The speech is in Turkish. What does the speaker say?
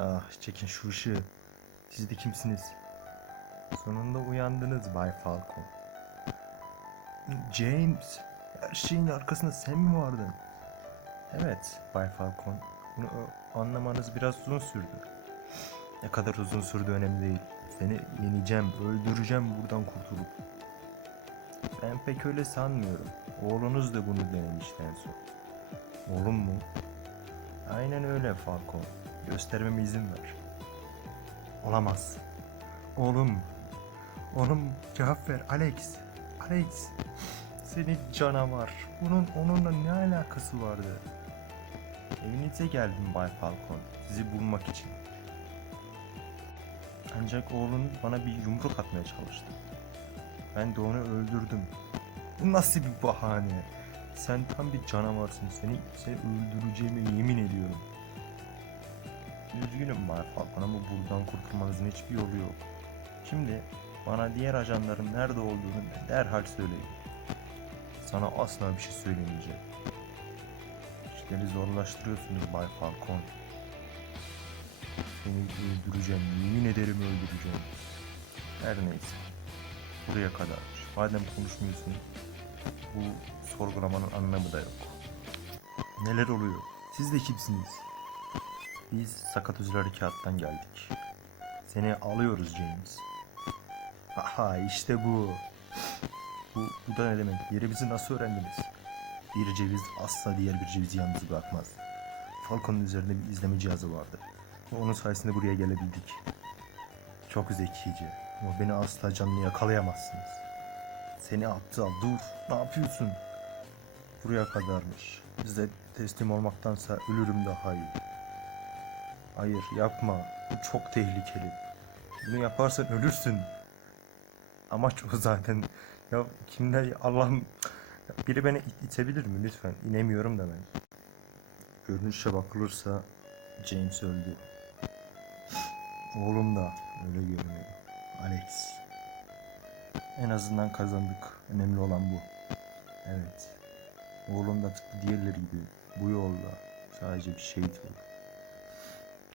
Ah çekin şu ışığı. Siz de kimsiniz? Sonunda uyandınız Bay Falcon. James, her şeyin arkasında sen mi vardın? Evet Bay Falcon. Bunu ö- anlamanız biraz uzun sürdü. Ne kadar uzun sürdü önemli değil. Seni yeneceğim, öldüreceğim buradan kurtulup. Ben pek öyle sanmıyorum. Oğlunuz da bunu denemişti en son. Oğlum mu? Aynen öyle Falcon. Göstermeme izin ver. Olamaz. Oğlum. Oğlum cevap ver Alex. Alex. Seni canavar. Bunun onunla ne alakası vardı? Evinize geldim Bay Falcon. Sizi bulmak için. Ancak oğlunuz bana bir yumruk atmaya çalıştı. Ben de onu öldürdüm. Bu nasıl bir bahane? Sen tam bir canavarsın. Seni, seni öldüreceğime yemin ediyorum. Üzgünüm Bay Falcon ama buradan kurtulmanızın hiçbir yolu yok. Şimdi bana diğer ajanların nerede olduğunu derhal söyleyin. Sana asla bir şey söylemeyeceğim. İşleri zorlaştırıyorsunuz Bay Falcon. Seni öldüreceğim, yemin ederim öldüreceğim. Her neyse. Buraya kadar. Madem konuşmuyorsun, bu sorgulamanın anlamı da yok. Neler oluyor? Siz de kimsiniz? Biz Sakat Özel Harekat'tan geldik. Seni alıyoruz James. Aha işte bu. Bu, bu da ne demek? Yerimizi nasıl öğrendiniz? Bir ceviz asla diğer bir cevizi yalnız bırakmaz. Falcon'un üzerinde bir izleme cihazı vardı. Onun sayesinde buraya gelebildik. Çok zekice. Ama beni asla canlı yakalayamazsınız. Seni aptal dur. Ne yapıyorsun? Buraya kadarmış. Size teslim olmaktansa ölürüm daha iyi. Hayır yapma. Bu çok tehlikeli. Bunu yaparsan ölürsün. Amaç o zaten. Ya kimler Allah'ım biri beni it- itebilir mi lütfen? İnemiyorum da ben. Görünüşe bakılırsa James öldü. Oğlum da öyle görünüyor. Alex. En azından kazandık. Önemli olan bu. Evet. Oğlum da tıpkı diğerleri gibi bu yolda sadece bir şehit oldu.